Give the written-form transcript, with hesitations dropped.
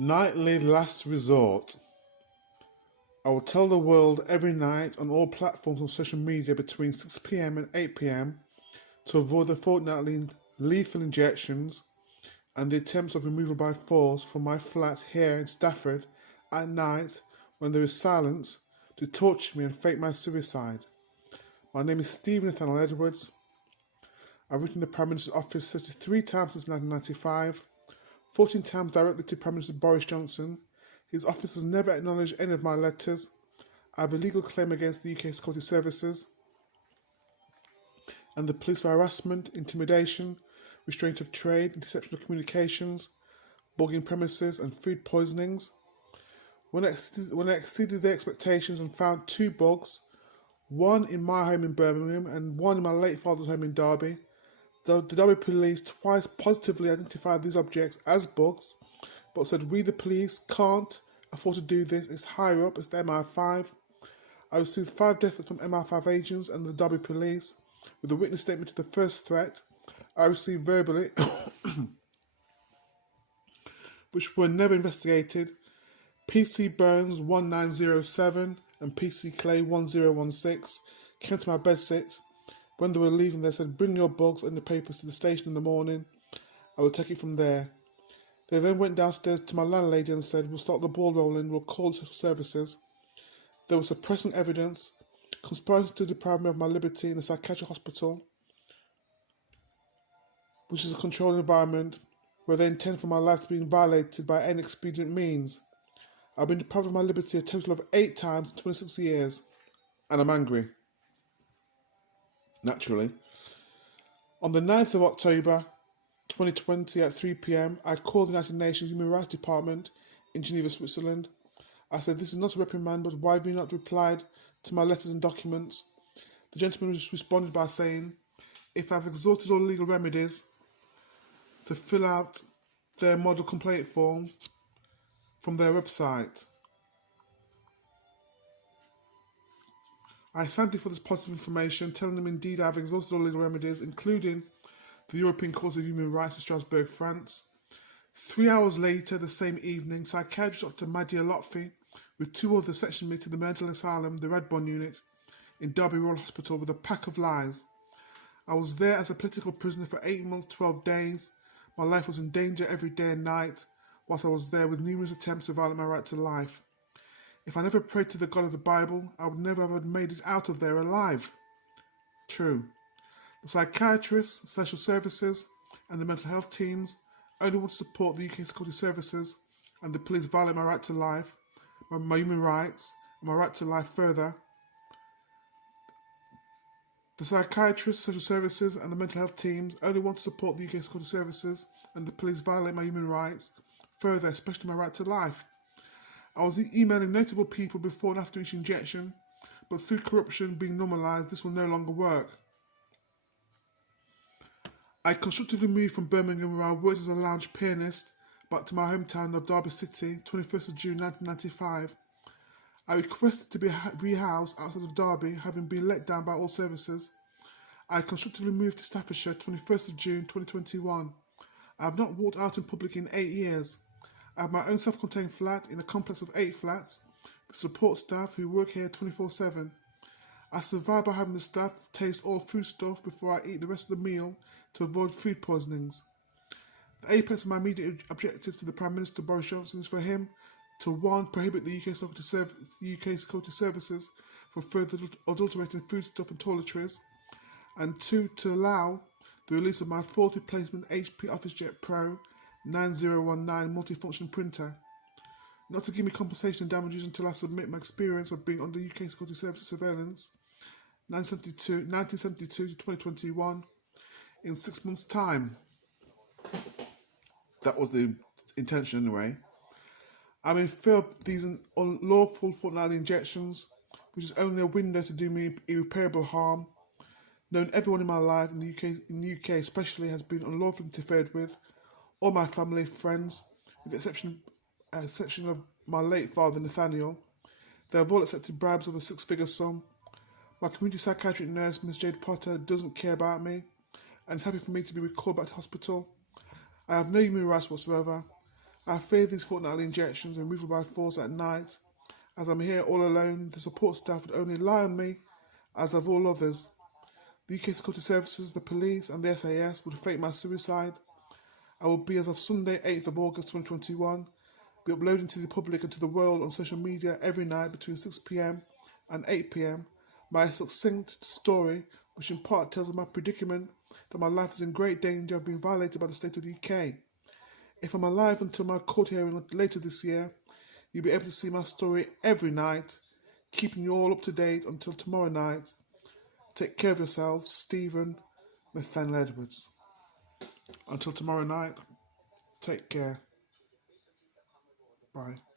Nightly last resort. I will tell the world every night on all platforms on social media between 6 p.m. and 8 p.m. to avoid the fortnightly lethal injections and the attempts of removal by force from my flat here in Stafford at night when there is silence to torture me and fake my suicide. My name is Stephen Nathaniel Edwards. I've written to the Prime Minister's office 33 times since 1995, 14 times directly to Prime Minister Boris Johnson. His office has never acknowledged any of my letters. I have a legal claim against the UK Security Services and the police for harassment, intimidation, restraint of trade, interception of communications, bugging premises and food poisonings. When I exceeded their expectations and found 2 bugs, one in my home in Birmingham and one in my late father's home in Derby, the Derby police twice positively identified these objects as bugs, but said we the police can't afford to do this, it's higher up, it's the MI5. I received 5 death threats from MI5 agents and the Derby police, with a witness statement to the first threat I received verbally, which were never investigated. PC Burns 1907 and PC Clay 1016 came to my bedsit. When they were leaving, they said, bring your bugs and the papers to the station in the morning. I will take it from there. They then went downstairs to my landlady and said, we'll start the ball rolling, we'll call social services. There was suppressing evidence, conspiring to deprive me of my liberty in a psychiatric hospital, which is a controlled environment where they intend for my life to be violated by any expedient means. I've been deprived of my liberty a total of 8 times in 26 years, and I'm angry. Naturally. On the 9th of October 2020 at 3 p.m, I called the United Nations Human Rights Department in Geneva, Switzerland. I said, this is not a reprimand, but why have you not replied to my letters and documents? The gentleman responded by saying, if I've exhausted all legal remedies to fill out their model complaint form from their website. I thanked him for this positive information, telling him indeed I have exhausted all legal remedies, including the European Court of Human Rights in Strasbourg, France. 3 hours later, the same evening, psychiatrist Dr. Madia Lotfi, with 2 others, sectioned me to the mental asylum, the Redbourne unit, in Derby Royal Hospital with a pack of lies. I was there as a political prisoner for 8 months, 12 days. My life was in danger every day and night, whilst I was there with numerous attempts to violate my right to life. If I never prayed to the God of the Bible, I would never have made it out of there alive. True. The psychiatrists, social services, and the mental health teams only want to support the UK Security Services, and the police violate my right to life, my human rights, and my right to life further. The psychiatrists, social services, and the mental health teams only want to support the UK Security Services, and the police violate my human rights further, especially my right to life. I was emailing notable people before and after each injection, but through corruption being normalised, this will no longer work. I constructively moved from Birmingham, where I worked as a lounge pianist, back to my hometown of Derby City, 21st of June 1995. I requested to be rehoused outside of Derby, having been let down by all services. I constructively moved to Staffordshire, 21st of June 2021. I have not walked out in public in 8 years. I have my own self-contained flat in a complex of 8 flats, with support staff who work here 24/7. I survive by having the staff taste all food stuff before I eat the rest of the meal to avoid food poisonings. The apex of my immediate objective to the Prime Minister Boris Johnson is for him to 1. Prohibit the UK Security Services from further adulterating foodstuff and toiletries, and 2. To allow the release of my 4th replacement HP OfficeJet Pro 9019 multifunction printer, not to give me compensation and damages until I submit my experience of being under UK Security Services surveillance 1972 to 2021 in 6 months' time. That was the intention anyway. I'm in fear of these unlawful fortnightly injections, which is only a window to do me irreparable harm. Knowing everyone in my life in the UK especially has been unlawfully interfered with. All my family, friends, with the exception of my late father Nathaniel, they have all accepted bribes of a 6-figure sum. My community psychiatric nurse, Miss Jade Potter, doesn't care about me and is happy for me to be recalled back to hospital. I have no human rights whatsoever. I fear these fortnightly injections removal by force at night. As I'm here all alone, the support staff would only lie on me, as have all others. The UK Security Services, the police and the SAS would fake my suicide. I will be, as of Sunday 8th of August 2021, be uploading to the public and to the world on social media every night between 6pm and 8pm my succinct story, which in part tells of my predicament that my life is in great danger of being violated by the state of the UK. If I'm alive until my court hearing later this year, you'll be able to see my story every night, keeping you all up to date until tomorrow night. Take care of yourselves, Stephen Nathaniel Edwards. Until tomorrow night, take care. Bye.